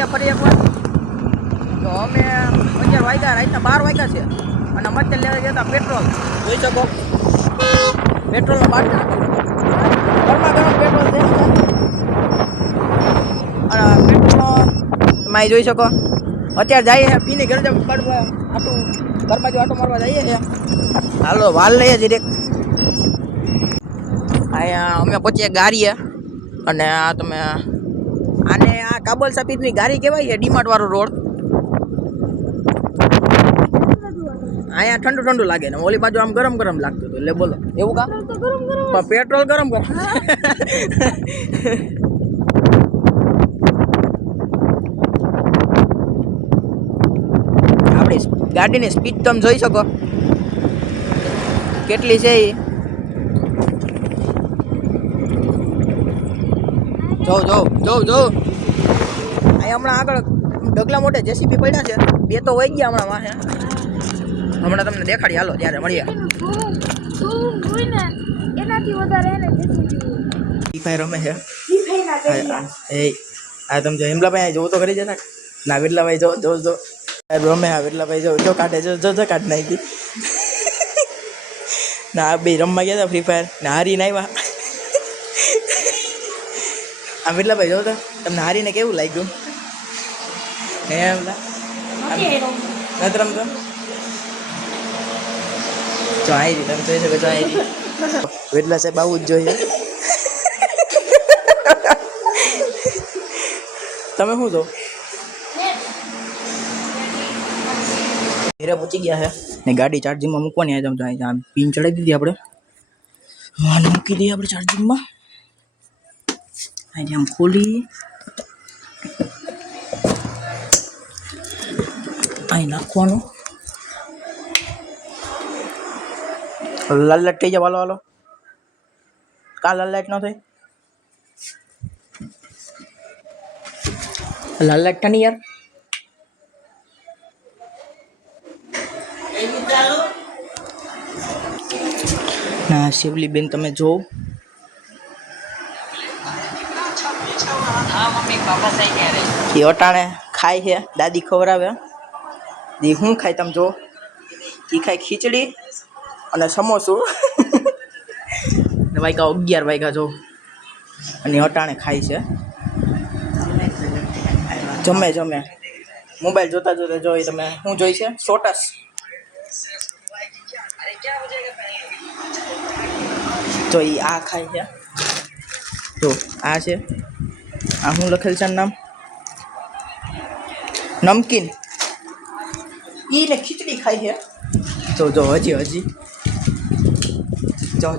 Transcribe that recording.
ગયા ફરી એકવાર. તો અમે 11 વાગ્યા, રાતના 12 વાગ્યા છે અને અમે અત્યારે લેવા ગયા હતા પેટ્રોલ. જોઈ શકો પેટ્રોલનો બાટલો ગરમા ગરમ પેટ્રોલ છે. અને પેટ્રોલનો તમે જોઈ શકો અત્યારે જઈએ છે પીને ઘરે કાઢવા આટું ઘર બાજુ આટો મારવા જઈએ છે. હાલો વાલ લઈએ ડિરેક્ટ. અહીંયા અમે પહોંચીએ ગાડીએ અને આ તમે આને આ કાબલ સફીદની ગાડી કહેવાય છે. ડીમાર્ટ વાળો રોડ. અહીંયા ઠંડુ ઠંડુ લાગે ને ઓલી બાજુ આમ ગરમ ગરમ લાગતું હતું. એટલે બોલો એવું કામ પણ પેટ્રોલ ગરમ ગરમ. આપણી ગાડીની સ્પીડ તમે જોઈ શકો કેટલી છે એ. જો અહીંયા હમણાં આગળ ડગલા મોટે જેસીબી પડ્યા છે. 2 તો વહી ગયા હમણાં વાહે. હમણાં તમને દેખાડી હાલો ત્યારે મળીએ. ફ્રી ફાયર રમે છે એ. આ તમે જો હિમલાભાઈ જોવો તો કરી જતા ના વિરલાભાઈ જો રમે. હા વિરલાભાઈ જો કાઢે જો કાઢ નાખી ના. આ બે રમવા ગયા હતા ફ્રી ફાયર ને હારીને આવ્યા. આ વિરલાભાઈ જો તમને હારીને કેવું લાગ્યું? હે નથી રમતો જો આવી તમે જોઈ શકો છો. આવી વેટલા સાહેબ આવું જ જોઈએ. તમે શું છો? ઘરે પહોંચી ગયા છે ને ગાડી ચાર્જિંગમાં મૂકવાની આવે. તમે આમ પિન ચડાવી દીધી આપણે. હા મૂકી દઈએ આપણે ચાર્જિંગમાં. અહીંથી આમ ખોલી અહીં નાખવાનું. લાલ લાઈટ થઈ જાય. હાલો કા લાલ લાઈટ ન થઈ? લાલ લાઈટ નહીં યાર. ના શિવલી બેન તમે જો એ અટાણે ખાય છે. દાદી ખવડાવે. એ શું ખાય તમે જો? એ ખાય ખીચડી અને સમોસું. વાગ્યા 11 વાગ્યા જો અને અટાણે ખાય છે. જમે મોબાઈલ જોતા જોઈ. તમે શું જોઈ છે? શોર્ટસ. તો એ આ ખાય છે. જો આ છે. આ શું લખેલ છે નામ? નમકીન. એને ખીચડી ખાય છે. જો હજી જો